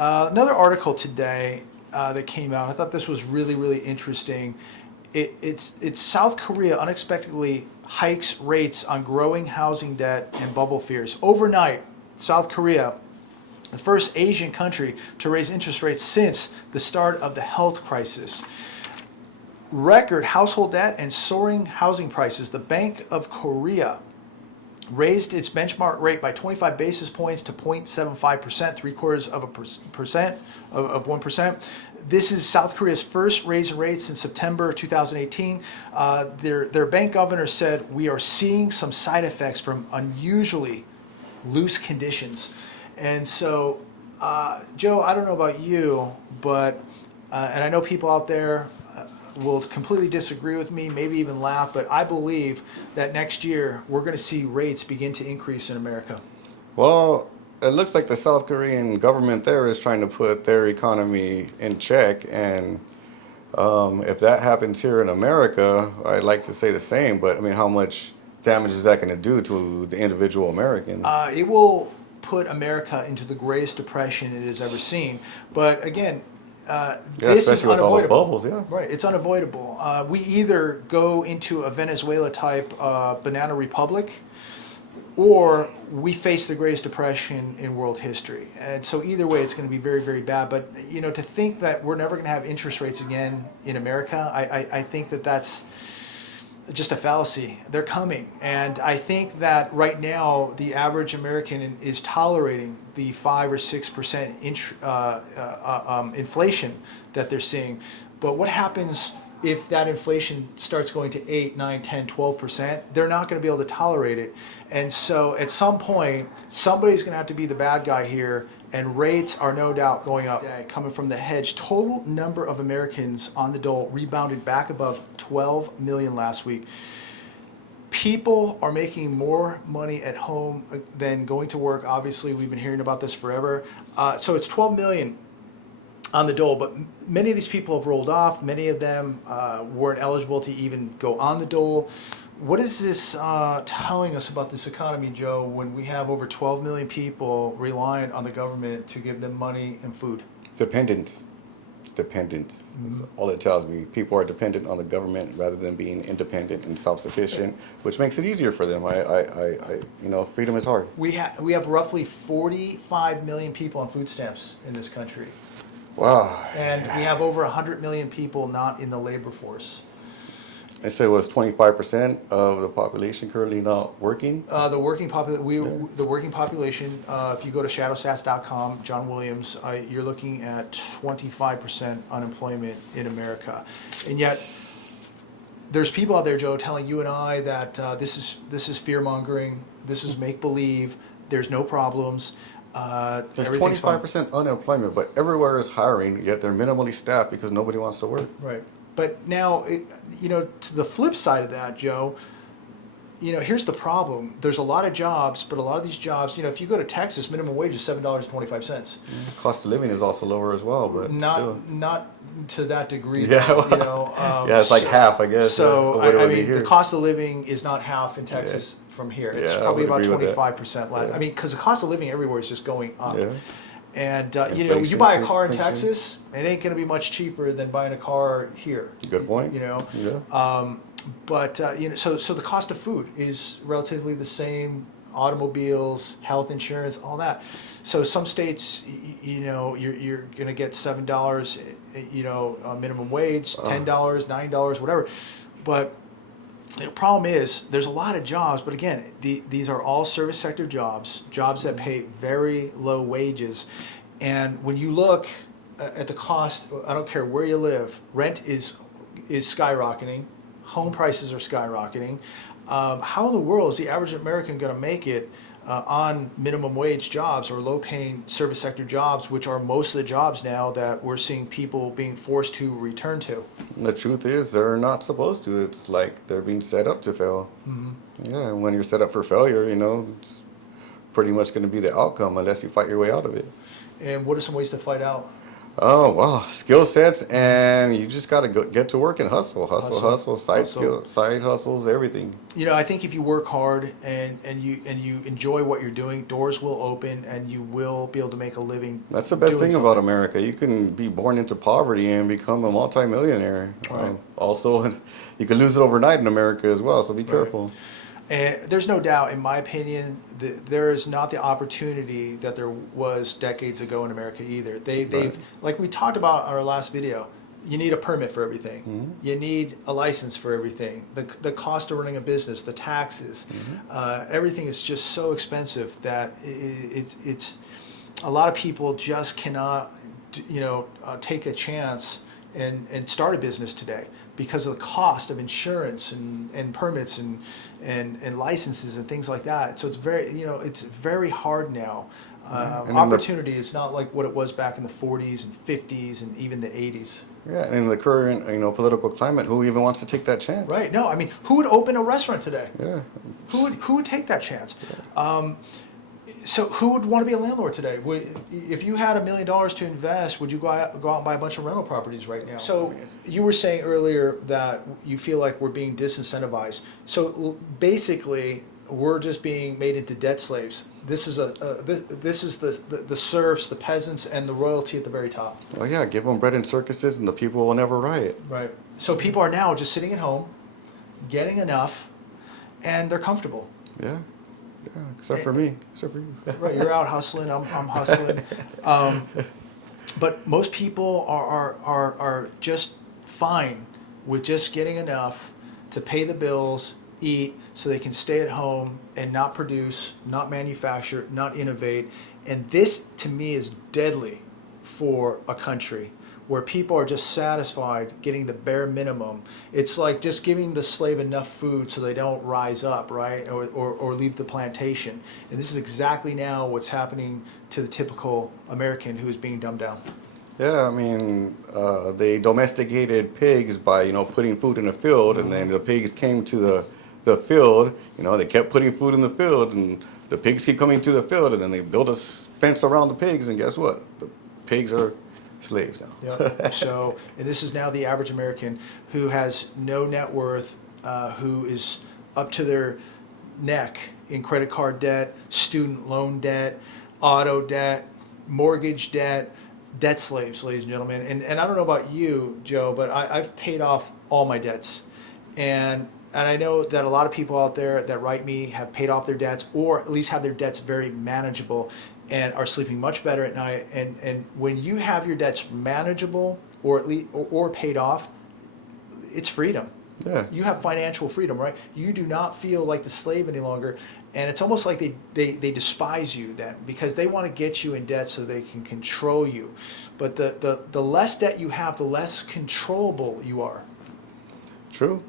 Another article today that came out. I thought this was really, really interesting. It's South Korea unexpectedly hikes rates on growing housing debt and bubble fears. Overnight, South Korea, the first Asian country to raise interest rates since the start of the health crisis. Record household debt and soaring housing prices. The Bank of Korea raised its benchmark rate by 25 basis points to 0.75%, 1%. This is South Korea's first raise in rates since September 2018. Their bank governor said, "We are seeing some side effects from unusually loose conditions." And so, Joe, I don't know about you, but, and I know people out there will completely disagree with me, maybe even laugh, but I believe that next year we're going to see rates begin to increase in America. Well, it looks like the South Korean government there is trying to put their economy in check, and if that happens here in America, I'd like to say the same, but I mean, how much damage is that going to do to the individual American? It will put America into the greatest depression it has ever seen, but again, this is especially with all the unavoidable. bubbles, yeah. Right, it's unavoidable. We either go into a Venezuela type banana republic, or we face the greatest depression in world history. And so either way, it's going to be very, very bad. But you know, to think that we're never going to have interest rates again in America, I think that that's just a fallacy. They're coming, and I think that right now the average American is tolerating the 5 or 6% inflation that they're seeing. But what happens if that inflation starts going to 8, 9, 10, 12%? They're not going to be able to tolerate it. And so at some point, somebody's going to have to be the bad guy here, and rates are no doubt going up. Coming from the hedge, total number of Americans on the dole rebounded back above 12 million last week. People are making more money at home than going to work. Obviously, we've been hearing about this forever. So it's 12 million on the dole, but many of these people have rolled off. Many of them weren't eligible to even go on the dole. What is this telling us about this economy, Joe, when we have over 12 million people reliant on the government to give them money and food? Dependence. That's all it tells me. People are dependent on the government rather than being independent and self-sufficient, which makes it easier for them. You know, freedom is hard. We have roughly 45 million people on food stamps in this country. Wow. And we have over 100 million people not in the labor force. I said it was 25% of the population currently not working. The working population. If you go to shadowstats.com, John Williams, you're looking at 25% unemployment in America, and yet there's people out there, Joe, telling you and I that this is fear mongering. This is make believe. There's no problems. There's 25% unemployment, but everywhere is hiring, yet they're minimally staffed because nobody wants to work. Right. But now, you know, to the flip side of that, Joe, you know, here's the problem. There's a lot of jobs, but a lot of these jobs, you know, if you go to Texas, minimum wage is $7.25. Cost of living is also lower as well, but still. Not to that degree. Yeah, though, you know. Yeah, it's like half, I guess. So I mean, the cost of living is not half in Texas from here. It's probably about 25% less. I mean, because the cost of living everywhere is just going up. Yeah. And you know, you buy a car in Texas, it ain't going to be much cheaper than buying a car here. Good point. You know. Yeah. But you know, so the cost of food is relatively the same. Automobiles, health insurance, all that. So some states, you know, you're going to get $7, you know, minimum wage, $10, $9, whatever. But the problem is there's a lot of jobs, but again, these are all service sector jobs that pay very low wages. And when you look at the cost, I don't care where you live, rent is skyrocketing, home prices are skyrocketing. How in the world is the average American going to make it on minimum wage jobs or low-paying service sector jobs, which are most of the jobs now that we're seeing people being forced to return to? The truth is, they're not supposed to. It's like they're being set up to fail. Mm-hmm. Yeah, and when you're set up for failure, you know, it's pretty much going to be the outcome unless you fight your way out of it. And what are some ways to fight out? Oh wow, skill sets, and you just got to get to work and Hustle, side hustle. skill, side hustles, everything. I think if you work hard and you enjoy what you're doing, doors will open and you will be able to make a living That's the best doing thing about something. America. You can be born into poverty and become a multimillionaire. Right. Also, you can lose it overnight in America as well. So be Right. careful. And there's no doubt, in my opinion, that there is not the opportunity that there was decades ago in America either. They've, like we talked about on our last video, you need a permit for everything. Mm-hmm. You need a license for everything. The cost of running a business, the taxes, everything is just so expensive that it's a lot of people just cannot, take a chance and start a business today because of the cost of insurance and permits and licenses and things like that. So it's very hard now. And in the Opportunity is not like what it was back in the 40s and 50s and even the 80s. yeah, and in the current political climate, who even wants to take that chance? Right. No, I mean, who would open a restaurant today? Yeah. Who would take that chance? So who would want to be a landlord today? If you had $1 million to invest, would you go out and buy a bunch of rental properties right now? So you were saying earlier that you feel like we're being disincentivized. So basically, we're just being made into debt slaves. This is the serfs, the peasants, and the royalty at the very top. Oh yeah, give them bread and circuses, and the people will never riot. Right. So people are now just sitting at home, getting enough, and they're comfortable. Yeah. Yeah, except for me. Except for you. Right, you're out hustling. I'm hustling. But most people are just fine with just getting enough to pay the bills, eat, so they can stay at home and not produce, not manufacture, not innovate. And this, to me, is deadly for a country where people are just satisfied getting the bare minimum. It's like just giving the slave enough food so they don't rise up, right? Or leave the plantation. And this is exactly now what's happening to the typical American who is being dumbed down. Yeah, I mean, they domesticated pigs by, putting food in a field, and then the pigs came to the field, they kept putting food in the field, and the pigs keep coming to the field, and then they built a fence around the pigs, and guess what? The pigs are slaves now. Yep. So, and this is now the average American who has no net worth, who is up to their neck in credit card debt, student loan debt, auto debt, mortgage debt, debt slaves, ladies and gentlemen. And I don't know about you, Joe, but I've paid off all my debts. And I know that a lot of people out there that write me have paid off their debts, or at least have their debts very manageable and are sleeping much better at night. And when you have your debts manageable or at least or paid off, it's freedom. Yeah. You have financial freedom, right? You do not feel like the slave any longer. And it's almost like they despise you then, because they want to get you in debt so they can control you. But the less debt you have, the less controllable you are. True.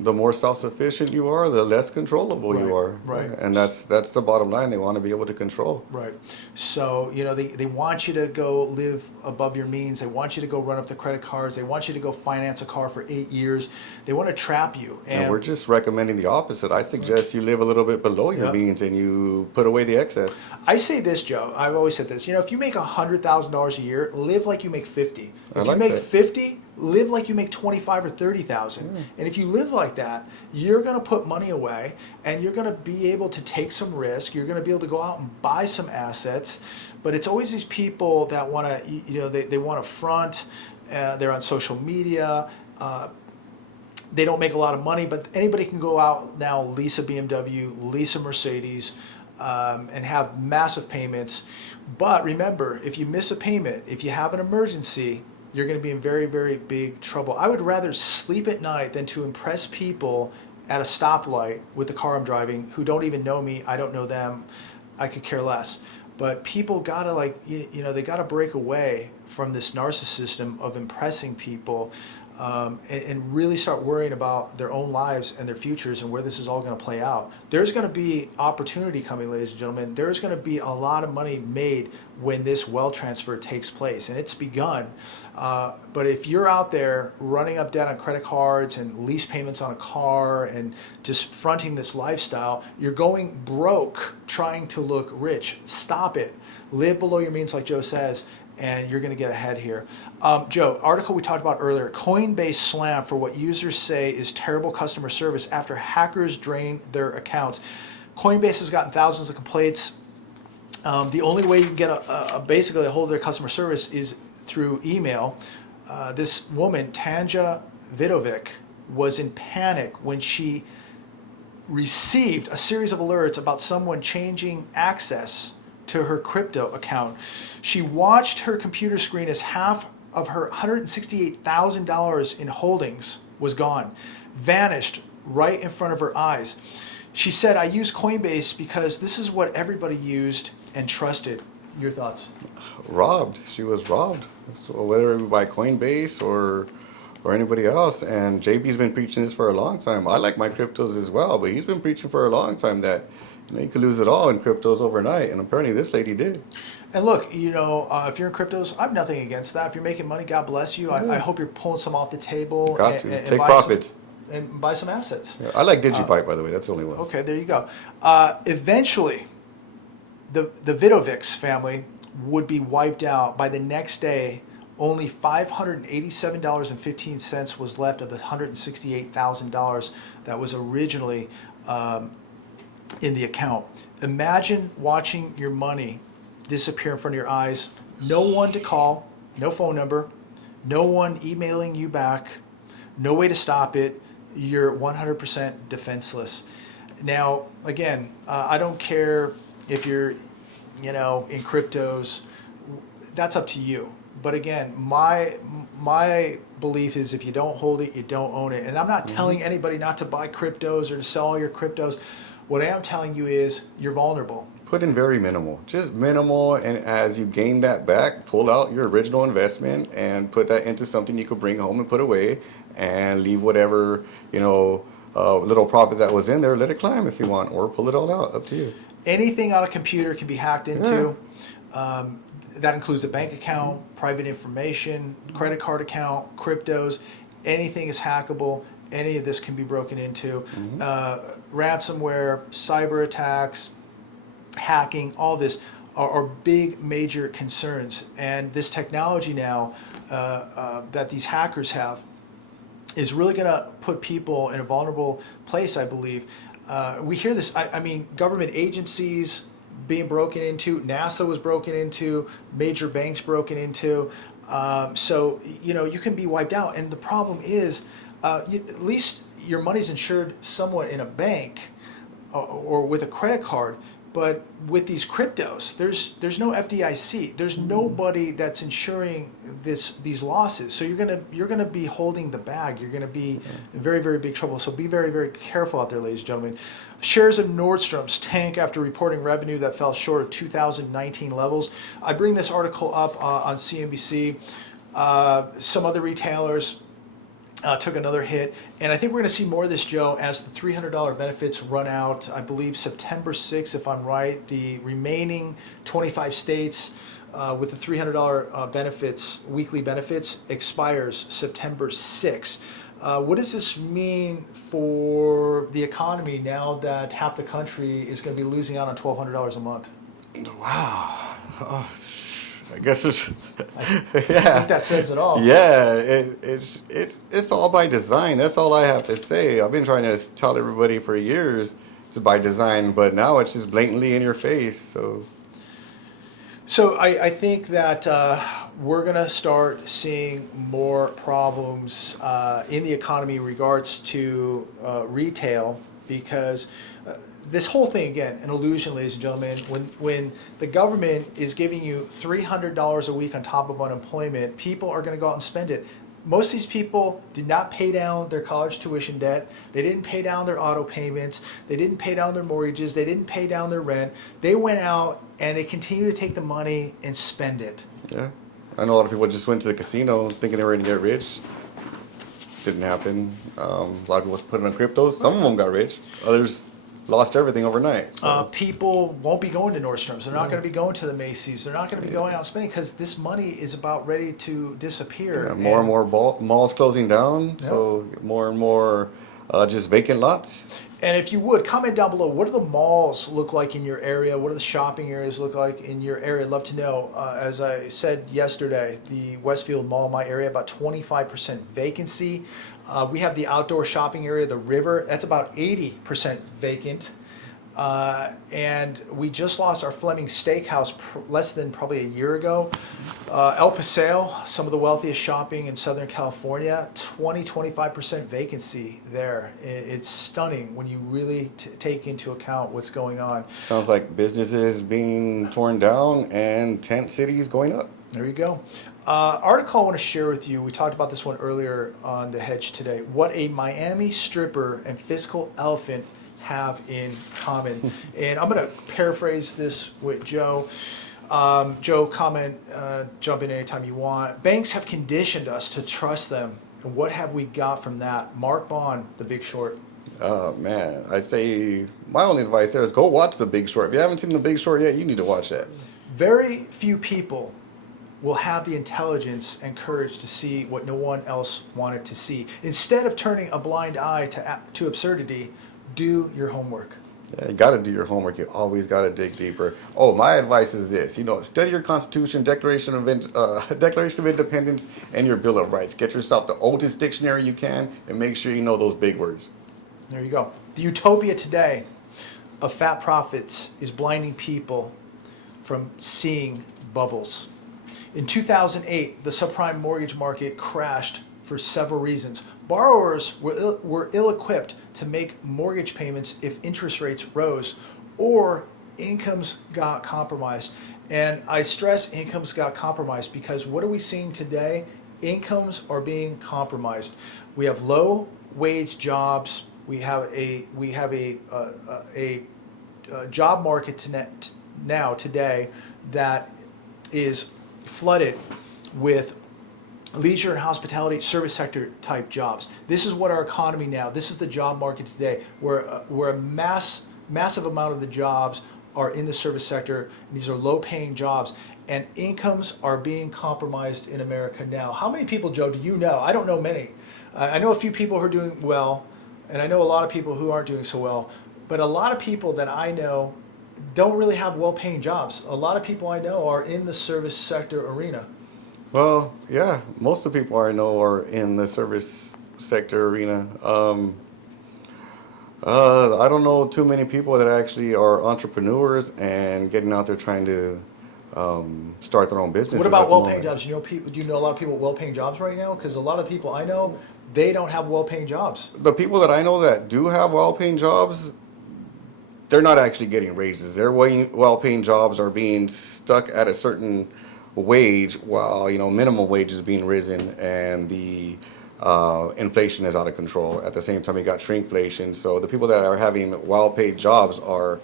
The more self-sufficient you are, the less controllable you are. Right. And that's the bottom line. They want to be able to control. Right. So, they want you to go live above your means. They want you to go run up the credit cards. They want you to go finance a car for 8 years. They want to trap you. And we're just recommending the opposite. I suggest you live a little bit below your means and you put away the excess. I say this, Joe. I've always said this. If you make $100,000 a year, live like you make 50. If you make 50, live like you make 25 or 30,000. And if you live like that, you're going to put money away, and you're going to be able to take some risk. You're going to be able to go out and buy some assets. But it's always these people that want to, they want to front. They're on social media. They don't make a lot of money, but anybody can go out now, lease a BMW, lease a Mercedes, and have massive payments. But remember, if you miss a payment, if you have an emergency, you're going to be in very, very big trouble. I would rather sleep at night than to impress people at a stoplight with the car I'm driving who don't even know me. I don't know them. I could care less. But people gotta they gotta break away from this narcissism of impressing people, and really start worrying about their own lives and their futures and where this is all going to play out. There's going to be opportunity coming, ladies and gentlemen. There's going to be a lot of money made when this wealth transfer takes place, and it's begun. But if you're out there running up debt on credit cards and lease payments on a car and just fronting this lifestyle, you're going broke trying to look rich. Stop it. Live below your means, like Joe says, and you're going to get ahead here. Joe, article we talked about earlier, Coinbase slammed for what users say is terrible customer service after hackers drain their accounts. Coinbase has gotten thousands of complaints. The only way you can get basically a hold of their customer service is through email. This woman, Tanja Vidovic, was in panic when she received a series of alerts about someone changing access to her crypto account. She watched her computer screen as half of her $168,000 in holdings was gone, vanished right in front of her eyes. She said, I use Coinbase because this is what everybody used and trusted. Your thoughts? Robbed. She was robbed. So whether by Coinbase or anybody else, and JB's been preaching this for a long time. I like my cryptos as well, but he's been preaching for a long time that you could lose it all in cryptos overnight, and apparently this lady did. And look, if you're in cryptos, I have nothing against that. If you're making money, God bless you. I hope you're pulling some off the table. Got to take profits. And buy some assets. Yeah, I like DigiPipe, by the way. That's the only one. Okay, there you go. Eventually, the Vidovics family would be wiped out. By the next day, only $587.15 was left of the $168,000 that was originally in the account. Imagine watching your money disappear in front of your eyes. No one to call, no phone number, no one emailing you back, no way to stop it. You're 100% defenseless. Now, again, I don't care if you're, in cryptos. That's up to you. But again, my belief is if you don't hold it, you don't own it. And I'm not telling anybody not to buy cryptos or to sell all your cryptos. What I am telling you is you're vulnerable. Put in very minimal, just minimal, and as you gain that back, pull out your original investment and put that into something you could bring home and put away, and leave whatever little profit that was in there. Let it climb if you want, or pull it all out. Up to you. Anything on a computer can be hacked into. Yeah. That includes a bank account, private information, credit card account, cryptos. Anything is hackable. Any of this can be broken into. Ransomware, cyber attacks, hacking, all this are big major concerns. And this technology now that these hackers have is really going to put people in a vulnerable place, I believe. We hear this, I mean, government agencies being broken into, NASA was broken into, major banks broken into. So, you can be wiped out. And the problem is, at least your money's insured somewhat in a bank or with a credit card. But with these cryptos, there's no FDIC. There's nobody that's insuring these losses. So you're gonna be holding the bag. You're gonna be in very, very big trouble. So be very, very careful out there, ladies and gentlemen. Shares of Nordstrom's tank after reporting revenue that fell short of 2019 levels. I bring this article up on CNBC. Some other retailers took another hit, and I think we're going to see more of this, Joe, as the $300 benefits run out. I believe September 6th, if I'm right. The remaining 25 states with the $300 benefits, weekly benefits, expires September 6th. What does this mean for the economy now that half the country is going to be losing out on $1,200 a month? Wow. Oh, I guess it's I think that says it all. Yeah, it's all by design. That's all I have to say. I've been trying to tell everybody for years it's by design, but now it's just blatantly in your face. So I think that we're going to start seeing more problems in the economy in regards to retail, because this whole thing, again, an illusion, ladies and gentlemen. When the government is giving you $300 a week on top of unemployment, people are going to go out and spend it. Most of these people did not pay down their college tuition debt. They didn't pay down their auto payments. They didn't pay down their mortgages. They didn't pay down their rent. They went out and they continue to take the money and spend it. Yeah. I know a lot of people just went to the casino thinking they were going to get rich. Didn't happen. A lot of people put it on cryptos. Some of them got rich. Others lost everything overnight. So. People won't be going to Nordstrom's. They're not going to be going to the Macy's. They're not going to be going out and spending because this money is about ready to disappear. Yeah, more and more malls closing down, so more and more just vacant lots. And if you would, comment down below, what do the malls look like in your area? What do the shopping areas look like in your area? I'd love to know. As I said yesterday, the Westfield Mall, my area, about 25% vacancy. We have the outdoor shopping area, the river, that's about 80% vacant. And we just lost our Fleming Steakhouse less than probably a year ago. El Paseo, some of the wealthiest shopping in Southern California, 25% vacancy there. It's stunning when you really take into account what's going on. Sounds like businesses being torn down and tent cities going up. There you go. Article I want to share with you, we talked about this one earlier on The Hedge today, what a Miami stripper and fiscal elephant have in common. And I'm going to paraphrase this with Joe. Joe, comment, jump in anytime you want. Banks have conditioned us to trust them. And what have we got from that? Mark Bond, The Big Short. Oh man, I say my only advice there is go watch The Big Short. If you haven't seen The Big Short yet, you need to watch that. Very few people will have the intelligence and courage to see what no one else wanted to see. Instead of turning a blind eye to absurdity, do your homework. Yeah, you got to do your homework. You always got to dig deeper. Oh, my advice is this: study your Constitution, Declaration of Independence, and your Bill of Rights. Get yourself the oldest dictionary you can, and make sure you know those big words. There you go. The utopia today of fat profits is blinding people from seeing bubbles. In 2008, the subprime mortgage market crashed for several reasons. Borrowers were ill-equipped to make mortgage payments if interest rates rose, or incomes got compromised. And I stress incomes got compromised because what are we seeing today? Incomes are being compromised. We have low wage jobs. We have a job market today that is flooded with leisure and hospitality, service sector type jobs. This is what our economy now, this is the job market today, where a massive amount of the jobs are in the service sector. These are low paying jobs, and incomes are being compromised in America now. How many people, Joe, do you know? I don't know many. I know a few people who are doing well, and I know a lot of people who aren't doing so well, but a lot of people that I know don't really have well paying jobs. A lot of people I know are in the service sector arena. Well, yeah, most of the people I know are in the service sector arena. I don't know too many people that actually are entrepreneurs and getting out there trying to start their own business. What about well-paying jobs? Do you know a lot of people with well-paying jobs right now? Because a lot of people I know, they don't have well-paying jobs. The people that I know that do have well-paying jobs, they're not actually getting raises. Their well-paying jobs are being stuck at a certain wage while minimum wage is being risen and the inflation is out of control. At the same time, you got shrinkflation. So the people that are having well-paid jobs are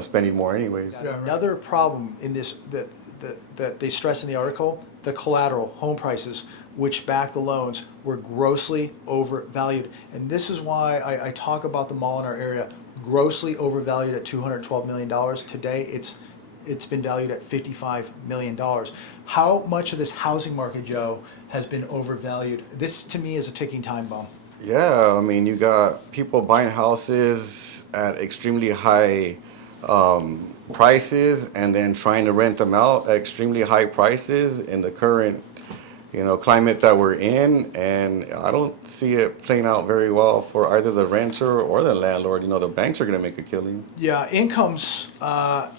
spending more anyways. Another problem in this that they stress in the article, the collateral, home prices, which back the loans, were grossly overvalued. And this is why I talk about the mall in our area, grossly overvalued at $212 million. Today, it's been valued at $55 million. How much of this housing market, Joe, has been overvalued? This, to me, is a ticking time bomb. Yeah, I mean, you got people buying houses at extremely high prices and then trying to rent them out at extremely high prices in the current climate that we're in, and I don't see it playing out very well for either the renter or the landlord. The banks are going to make a killing. Yeah, incomes are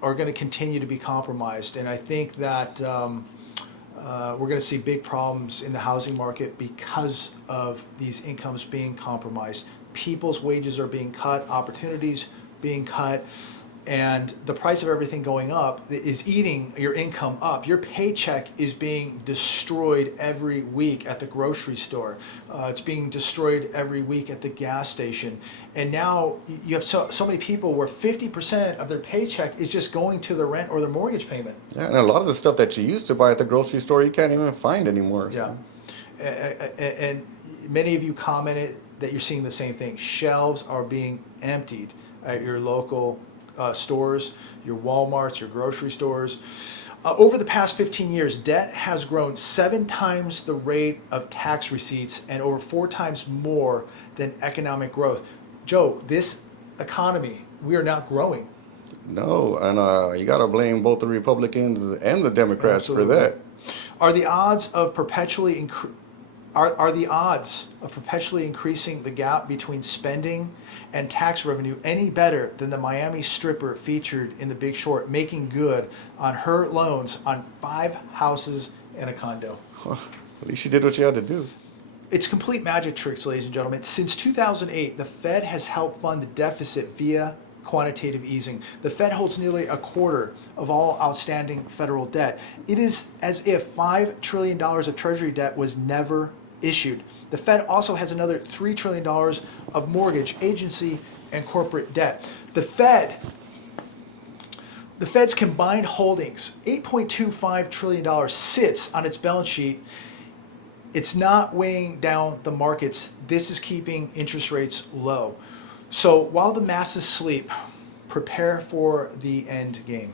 going to continue to be compromised, and I think that we're going to see big problems in the housing market because of these incomes being compromised. People's wages are being cut, opportunities being cut, and the price of everything going up is eating your income up. Your paycheck is being destroyed every week at the grocery store. It's being destroyed every week at the gas station. And now you have so many people where 50% of their paycheck is just going to the rent or their mortgage payment. Yeah, and a lot of the stuff that you used to buy at the grocery store, you can't even find anymore. Yeah. So. And many of you commented that you're seeing the same thing. Shelves are being emptied at your local stores, your Walmarts, your grocery stores. Over the past 15 years, debt has grown 7 times the rate of tax receipts and over 4 times more than economic growth. Joe, this economy, we are not growing. No, and you got to blame both the Republicans and the Democrats Absolutely. for that. Are the odds of perpetually are the odds of perpetually increasing the gap between spending and tax revenue any better than the Miami stripper featured in The Big Short making good on her loans on 5 houses and a condo? Well, at least you did what you had to do. It's complete magic tricks, ladies and gentlemen. Since 2008, the Fed has helped fund the deficit via quantitative easing. The Fed holds nearly a quarter of all outstanding federal debt. It is as if $5 trillion of Treasury debt was never issued. The Fed also has another $3 trillion of mortgage, agency, and corporate debt. The Fed's combined holdings, $8.25 trillion, sits on its balance sheet. It's not weighing down the markets. This is keeping interest rates low. So while the masses sleep, prepare for the end game.